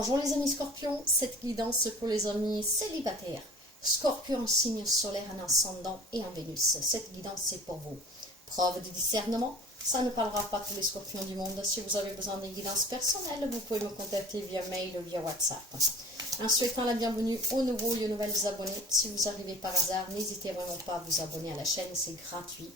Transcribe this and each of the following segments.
Bonjour les amis scorpions, cette guidance pour les amis célibataires. Scorpion en signe solaire, en ascendant et en Vénus. Cette guidance c'est pour vous. Preuve de discernement, ça ne parlera pas tous les scorpions du monde. Si vous avez besoin d'une guidance personnelle, vous pouvez me contacter via mail ou via WhatsApp. En souhaitant la bienvenue aux nouveaux et aux nouvelles abonnés, si vous arrivez par hasard, n'hésitez vraiment pas à vous abonner à la chaîne, c'est gratuit.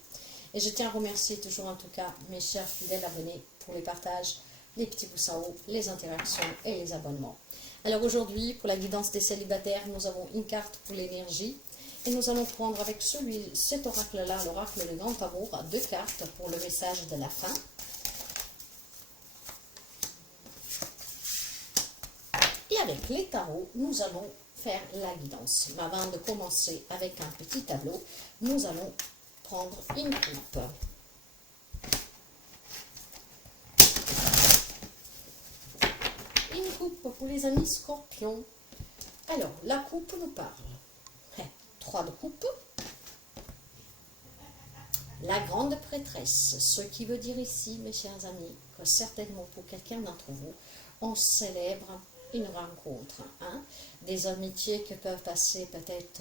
Et je tiens à remercier toujours en tout cas mes chers fidèles abonnés pour les partages, les petits pouces en haut, les interactions et les abonnements. Alors aujourd'hui, pour la guidance des célibataires, nous avons une carte pour l'énergie. Et nous allons prendre avec cet oracle-là, l'oracle de grand amour, 2 cartes pour le message de la fin. Et avec les tarots, nous allons faire la guidance. Mais avant de commencer avec un petit tableau, nous allons prendre une coupe. Une coupe pour les amis scorpions. Alors, la coupe nous parle. 3 de coupe. La grande prêtresse, ce qui veut dire ici, mes chers amis, que certainement pour quelqu'un d'entre vous, on célèbre une rencontre. Des amitiés qui peuvent passer peut-être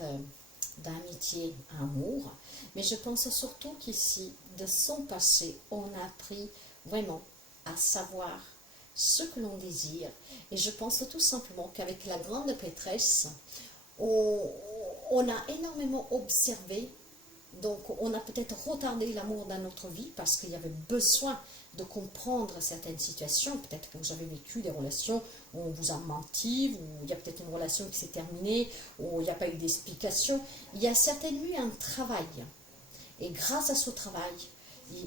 d'amitié à amour. Mais je pense surtout qu'ici, de son passé, on a appris vraiment à savoir ce que l'on désire. Et je pense tout simplement qu'avec la grande prêtresse, on a énormément observé, donc on a peut-être retardé l'amour dans notre vie parce qu'il y avait besoin de comprendre certaines situations. Peut-être que vous avez vécu des relations où on vous a menti, ou il y a peut-être une relation qui s'est terminée, où il n'y a pas eu d'explication. Il y a certainement eu un travail. Et grâce à ce travail,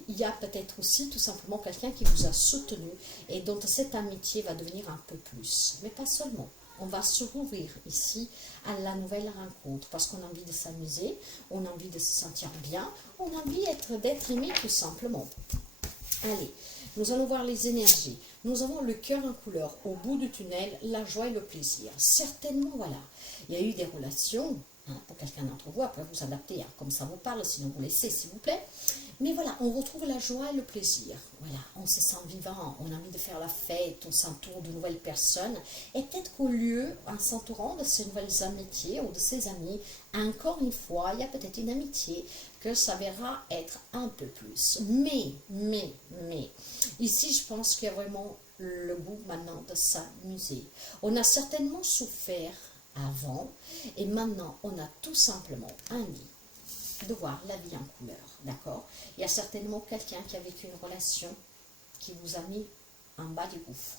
il y a peut-être aussi tout simplement quelqu'un qui vous a soutenu et dont cette amitié va devenir un peu plus. Mais pas seulement. On va se rouvrir ici à la nouvelle rencontre parce qu'on a envie de s'amuser, on a envie de se sentir bien, on a envie d'être aimé tout simplement. Allez, nous allons voir les énergies. Nous avons le cœur en couleur, au bout du tunnel, la joie et le plaisir. Certainement, voilà. Il y a eu des relations, pour quelqu'un d'entre vous, après vous adaptez, comme ça vous parle, sinon vous laissez, s'il vous plaît. Mais voilà, on retrouve la joie et le plaisir. Voilà, on se sent vivant, on a envie de faire la fête, on s'entoure de nouvelles personnes. Et peut-être qu'au lieu, en s'entourant de ces nouvelles amitiés ou de ses amis, encore une fois, il y a peut-être une amitié que ça verra être un peu plus. Mais, ici, je pense qu'il y a vraiment le goût maintenant de s'amuser. On a certainement souffert avant et maintenant, on a tout simplement envie de voir la vie en couleur, d'accord? Il y a certainement quelqu'un qui a vécu une relation qui vous a mis en bas du gouffre.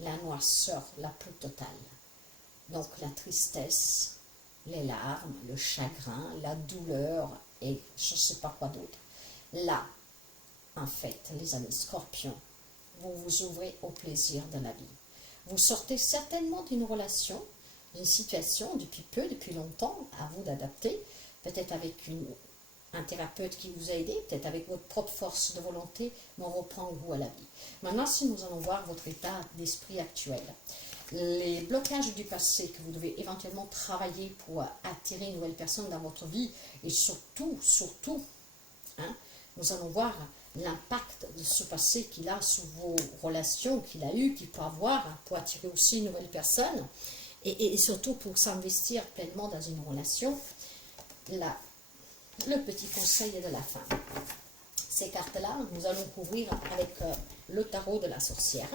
La noirceur la plus totale. Donc la tristesse, les larmes, le chagrin, la douleur et je ne sais pas quoi d'autre. Là, en fait, les amis scorpions, vous vous ouvrez au plaisir de la vie. Vous sortez certainement d'une relation, d'une situation depuis longtemps, à vous d'adapter, peut-être avec un thérapeute qui vous a aidé, peut-être avec votre propre force de volonté, mais on reprend goût à la vie. Maintenant, si nous allons voir votre état d'esprit actuel, les blocages du passé que vous devez éventuellement travailler pour attirer une nouvelle personne dans votre vie, et surtout, nous allons voir l'impact de ce passé qu'il a sur vos relations qu'il a eues, qu'il peut avoir pour attirer aussi une nouvelle personne, et surtout pour s'investir pleinement dans une relation. Là, le petit conseil de la fin. Ces cartes-là, nous allons couvrir avec le tarot de la sorcière.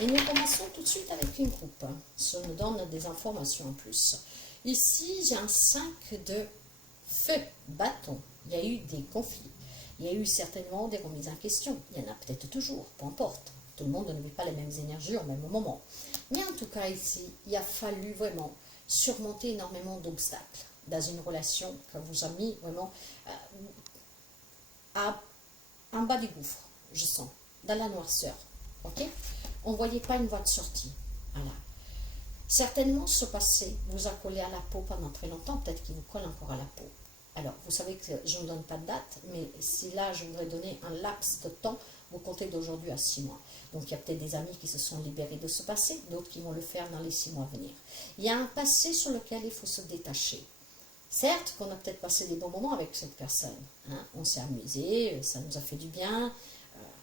Et nous commençons tout de suite avec une coupe. Ça nous donne des informations en plus. Ici, j'ai un 5 de feu, bâton. Il y a eu des conflits. Il y a eu certainement des remises en question. Il y en a peut-être toujours, peu importe. Tout le monde ne vit pas les mêmes énergies au même moment. Mais en tout cas, ici, il a fallu vraiment surmonter énormément d'obstacles dans une relation que vous a mis vraiment en bas du gouffre, je sens, dans la noirceur. Ok? On ne voyait pas une voie de sortie. Voilà. Certainement, ce passé vous a collé à la peau pendant très longtemps, peut-être qu'il vous colle encore à la peau. Alors, vous savez que je ne donne pas de date, mais si là, je voudrais donner un laps de temps, vous comptez d'aujourd'hui à 6 mois. Donc, il y a peut-être des amis qui se sont libérés de ce passé, d'autres qui vont le faire dans les 6 mois à venir. Il y a un passé sur lequel il faut se détacher. Certes qu'on a peut-être passé des bons moments avec cette personne. On s'est amusé, ça nous a fait du bien.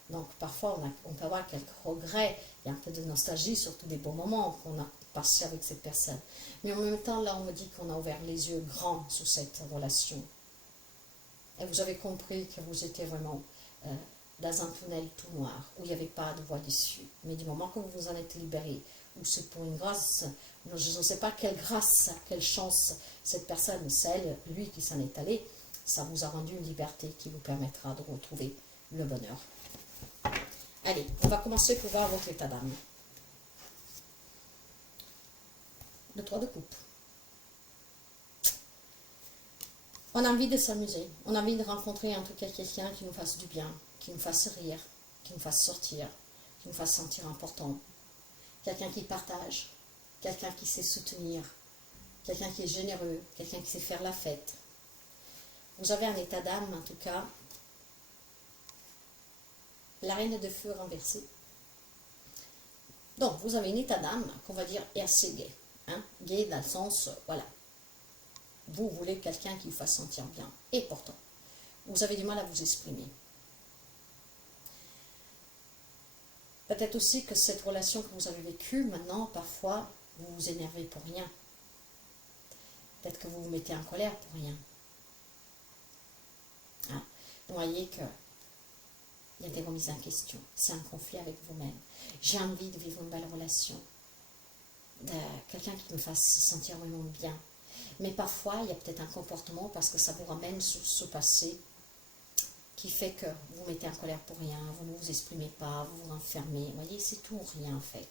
Donc parfois on peut avoir quelques regrets, il y a un peu de nostalgie, surtout des bons moments qu'on a passés avec cette personne. Mais en même temps, là on me dit qu'on a ouvert les yeux grands sur cette relation. Et vous avez compris que vous étiez vraiment dans un tunnel tout noir, où il n'y avait pas de voie d'issue. Mais du moment que vous vous en êtes libéré, ou c'est pour une grâce, je ne sais pas quelle grâce, quelle chance cette personne, celle, lui qui s'en est allé, ça vous a rendu une liberté qui vous permettra de retrouver le bonheur. Allez, on va commencer pour voir votre état d'âme. Le 3 de coupe. On a envie de s'amuser, on a envie de rencontrer en tout cas quelqu'un qui nous fasse du bien, qui nous fasse rire, qui nous fasse sortir, qui nous fasse sentir important. Quelqu'un qui partage, quelqu'un qui sait soutenir, quelqu'un qui est généreux, quelqu'un qui sait faire la fête. Vous avez un état d'âme en tout cas. La reine de feu renversée. Donc, vous avez un état d'âme qu'on va dire est assez gai. Hein? Gai dans le sens, voilà. Vous voulez quelqu'un qui vous fasse sentir bien. Et pourtant, vous avez du mal à vous exprimer. Peut-être aussi que cette relation que vous avez vécue, maintenant, parfois, vous vous énervez pour rien. Peut-être que vous vous mettez en colère pour rien. Hein? Vous voyez que il y a des remises en question. C'est un conflit avec vous-même. J'ai envie de vivre une belle relation. Quelqu'un qui me fasse se sentir vraiment bien. Mais parfois, il y a peut-être un comportement parce que ça vous ramène sur ce passé qui fait que vous vous mettez en colère pour rien, vous ne vous exprimez pas, vous vous renfermez. Vous voyez, c'est tout ou rien en fait.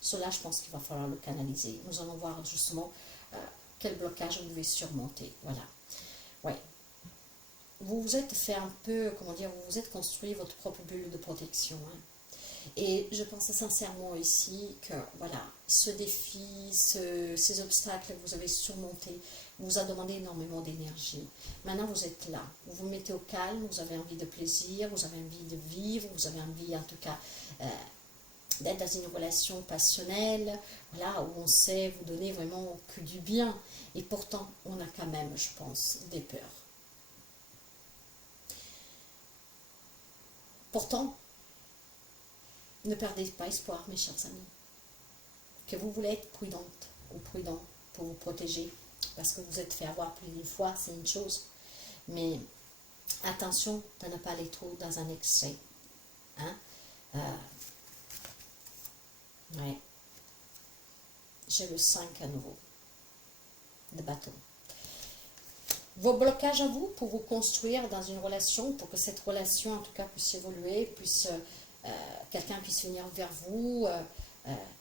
Cela, je pense qu'il va falloir le canaliser. Nous allons voir justement quel blocage vous devez surmonter. Voilà. Ouais. Vous vous êtes fait un peu, comment dire, vous vous êtes construit votre propre bulle de protection. Hein. Et je pense sincèrement ici que, voilà, ce défi, ces obstacles que vous avez surmontés, vous a demandé énormément d'énergie. Maintenant, vous êtes là. Vous vous mettez au calme, vous avez envie de plaisir, vous avez envie de vivre, vous avez envie, en tout cas, d'être dans une relation passionnelle, voilà, où on sait vous donner vraiment que du bien. Et pourtant, on a quand même, je pense, des peurs. Pourtant, ne perdez pas espoir, mes chers amis, que vous voulez être prudente ou prudent pour vous protéger, parce que vous êtes fait avoir plus d'une fois, c'est une chose, mais attention de ne pas aller trop dans un excès. Hein? Ouais. J'ai le 5 à nouveau de bâton. Vos blocages à vous pour vous construire dans une relation, pour que cette relation en tout cas puisse évoluer, puisse quelqu'un puisse venir vers vous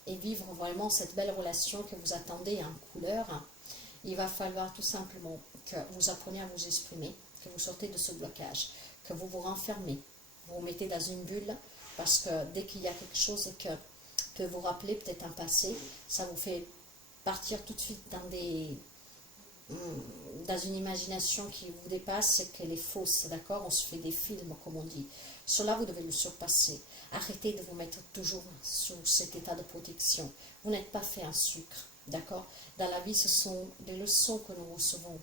et vivre vraiment cette belle relation que vous attendez en couleur. Il va falloir tout simplement que vous appreniez à vous exprimer, que vous sortez de ce blocage, que vous vous renfermez, vous vous mettez dans une bulle, parce que dès qu'il y a quelque chose que vous rappelez, peut-être un passé, ça vous fait partir tout de suite dans une imagination qui vous dépasse et qu'elle est fausse, d'accord? On se fait des films, comme on dit. Cela, vous devez le surpasser. Arrêtez de vous mettre toujours sous cet état de protection. Vous n'êtes pas fait en sucre, d'accord? Dans la vie, ce sont des leçons que nous recevons.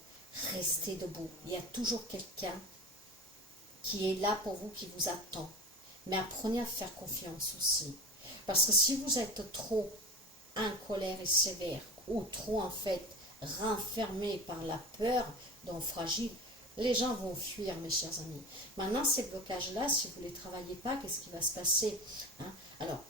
Restez debout. Il y a toujours quelqu'un qui est là pour vous, qui vous attend. Mais apprenez à faire confiance aussi. Parce que si vous êtes trop en colère et sévère, ou trop en fait renfermé par la peur, donc fragile, les gens vont fuir, mes chers amis. Maintenant, ces blocages-là, si vous ne les travaillez pas, qu'est-ce qui va se passer? Hein? Alors,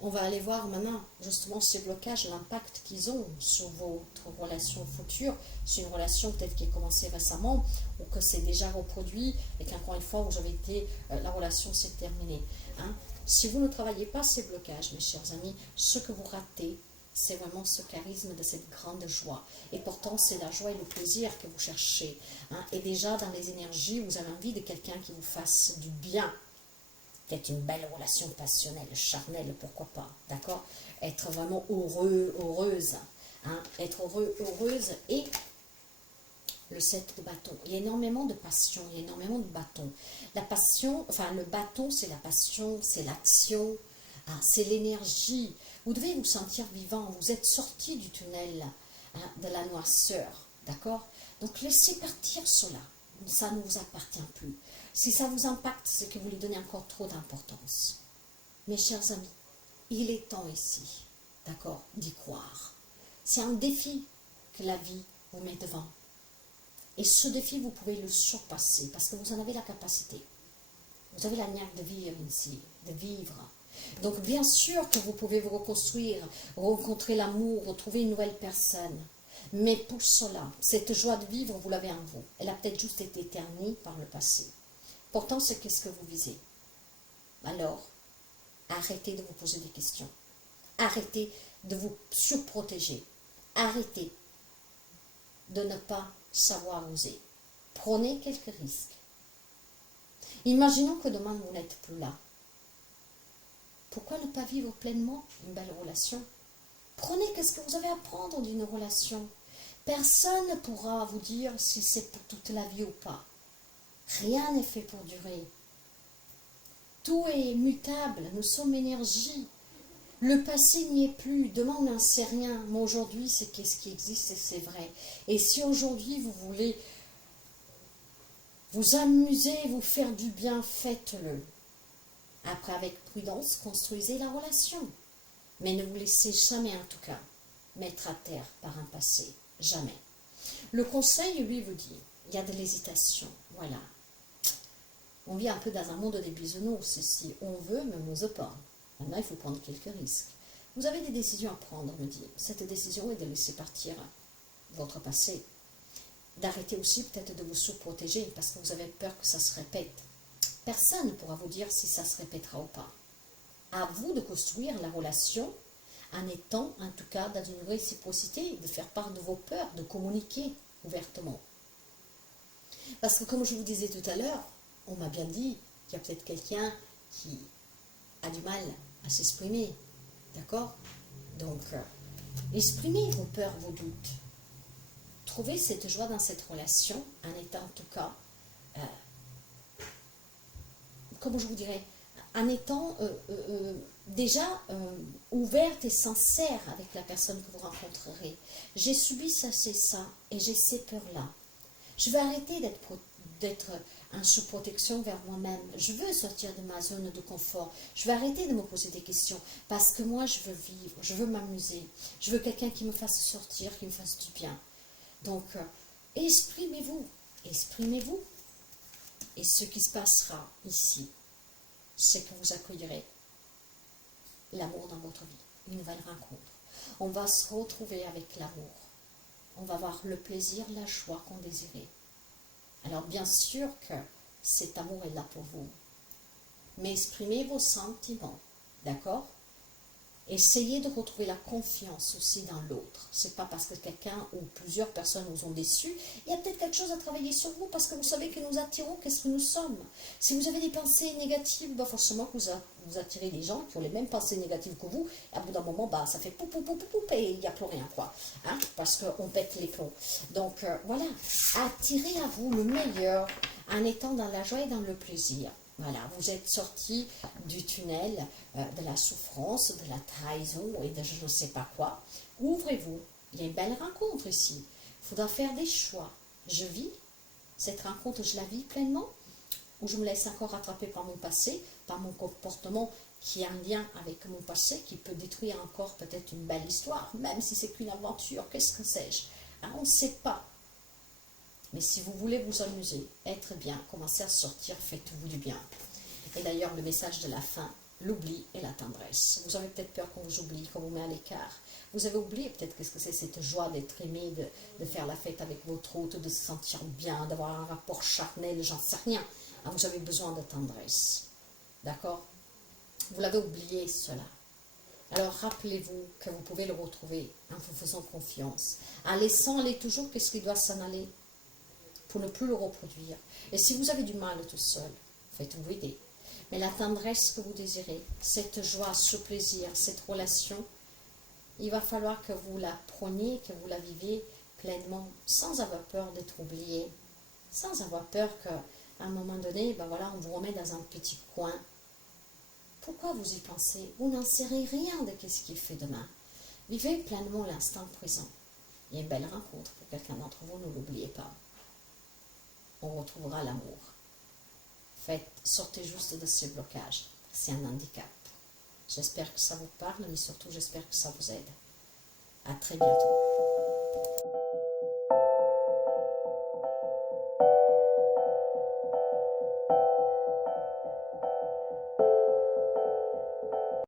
on va aller voir maintenant, justement, ces blocages, l'impact qu'ils ont sur votre relation future. C'est une relation peut-être qui a commencé récemment, ou que c'est déjà reproduit, et qu'encore une fois, vous avez été, la relation s'est terminée. Hein? Si vous ne travaillez pas ces blocages, mes chers amis, ce que vous ratez, c'est vraiment ce charisme de cette grande joie. Et pourtant, c'est la joie et le plaisir que vous cherchez. Hein. Et déjà, dans les énergies, vous avez envie de quelqu'un qui vous fasse du bien. Peut-être une belle relation passionnelle, charnelle, pourquoi pas. D'accord? Être vraiment heureux, heureuse. Hein. Être heureux, heureuse. Et le 7 de bâton. Il y a énormément de passion, il y a énormément de bâtons. La passion, enfin le bâton, c'est la passion, c'est l'action, hein, c'est l'énergie. Vous devez vous sentir vivant, vous êtes sorti du tunnel de la noirceur, d'accord? Donc laissez partir cela, ça ne vous appartient plus. Si ça vous impacte, c'est que vous lui donnez encore trop d'importance. Mes chers amis, il est temps ici, d'accord, d'y croire. C'est un défi que la vie vous met devant. Et ce défi, vous pouvez le surpasser parce que vous en avez la capacité. Vous avez la niaque de vivre ici, de vivre. Donc bien sûr que vous pouvez vous reconstruire, rencontrer l'amour, retrouver une nouvelle personne. Mais pour cela, cette joie de vivre, vous l'avez en vous. Elle a peut-être juste été ternie par le passé. Pourtant, c'est qu'est-ce que vous visez. Alors, arrêtez de vous poser des questions. Arrêtez de vous surprotéger. Arrêtez de ne pas savoir oser. Prenez quelques risques. Imaginons que demain vous n'êtes plus là. Pourquoi ne pas vivre pleinement une belle relation? Prenez qu'est-ce que vous avez à prendre d'une relation. Personne ne pourra vous dire si c'est pour toute la vie ou pas. Rien n'est fait pour durer. Tout est mutable, nous sommes énergie. Le passé n'y est plus, demain on n'en sait rien, mais aujourd'hui c'est qu'est-ce qui existe et c'est vrai. Et si aujourd'hui vous voulez vous amuser, vous faire du bien, faites-le. Après, avec prudence, construisez la relation. Mais ne vous laissez jamais, en tout cas, mettre à terre par un passé. Jamais. Le conseil, lui, vous dit, il y a de l'hésitation. Voilà. On vit un peu dans un monde des bisounours. Si on veut, mais on n'ose pas. Maintenant, il faut prendre quelques risques. Vous avez des décisions à prendre, me dit. Cette décision est de laisser partir votre passé. D'arrêter aussi peut-être de vous surprotéger parce que vous avez peur que ça se répète. Personne ne pourra vous dire si ça se répétera ou pas. À vous de construire la relation en étant en tout cas dans une réciprocité, de faire part de vos peurs, de communiquer ouvertement. Parce que comme je vous disais tout à l'heure, on m'a bien dit qu'il y a peut-être quelqu'un qui a du mal à s'exprimer. D'accord? Donc, exprimez vos peurs, vos doutes. Trouvez cette joie dans cette relation en étant en tout cas, comment je vous dirais, en étant déjà ouverte et sincère avec la personne que vous rencontrerez. J'ai subi ça, c'est ça, et j'ai ces peurs-là. Je vais arrêter d'être en sous-protection vers moi-même. Je veux sortir de ma zone de confort. Je vais arrêter de me poser des questions parce que moi, je veux vivre, je veux m'amuser. Je veux quelqu'un qui me fasse sortir, qui me fasse du bien. Donc, exprimez-vous, exprimez-vous. Et ce qui se passera ici, c'est que vous accueillerez l'amour dans votre vie, une nouvelle rencontre. On va se retrouver avec l'amour. On va avoir le plaisir, la joie qu'on désirait. Alors bien sûr que cet amour est là pour vous. Mais exprimez vos sentiments, d'accord? Essayez de retrouver la confiance aussi dans l'autre. C'est pas parce que quelqu'un ou plusieurs personnes vous ont déçu. Il y a peut-être quelque chose à travailler sur vous parce que vous savez que nous attirons qu'est-ce que nous sommes. Si vous avez des pensées négatives, forcément que vous attirez des gens qui ont les mêmes pensées négatives que vous. Et à bout d'un moment, ça fait pou pou pou pou pou et il n'y a plus rien, quoi. Hein, parce qu'on pète les plombs. Donc voilà, attirez à vous le meilleur en étant dans la joie et dans le plaisir. Voilà, vous êtes sorti du tunnel de la souffrance, de la trahison et de je ne sais pas quoi. Ouvrez-vous, il y a une belle rencontre ici. Il faudra faire des choix. Je vis cette rencontre, je la vis pleinement ou je me laisse encore attraper par mon passé, par mon comportement qui est en lien avec mon passé, qui peut détruire encore peut-être une belle histoire, même si c'est qu'une aventure, qu'est-ce que sais-je? On ne sait pas. Mais si vous voulez vous amuser, être bien, commencez à sortir, faites-vous du bien. Et d'ailleurs, le message de la fin, l'oubli et la tendresse. Vous avez peut-être peur qu'on vous oublie, qu'on vous met à l'écart. Vous avez oublié peut-être qu'est-ce que c'est cette joie d'être aimé, de faire la fête avec votre hôte, de se sentir bien, d'avoir un rapport charnel, j'en sais rien. Vous avez besoin de tendresse. D'accord? Vous l'avez oublié, cela. Alors rappelez-vous que vous pouvez le retrouver en vous faisant confiance, en laissant aller toujours qu'est-ce qui doit s'en aller, pour ne plus le reproduire. Et si vous avez du mal tout seul, faites-vous aider. Mais la tendresse que vous désirez, cette joie, ce plaisir, cette relation, il va falloir que vous la preniez, que vous la viviez pleinement, sans avoir peur d'être oublié, sans avoir peur qu'à un moment donné, on vous remet dans un petit coin. Pourquoi vous y pensez? Vous n'en saurez rien de ce qui est fait demain. Vivez pleinement l'instant présent. Il y a une belle rencontre pour quelqu'un d'entre vous, ne l'oubliez pas. On retrouvera l'amour. sortez juste de ces blocages. C'est un handicap. J'espère que ça vous parle, mais surtout j'espère que ça vous aide. À très bientôt.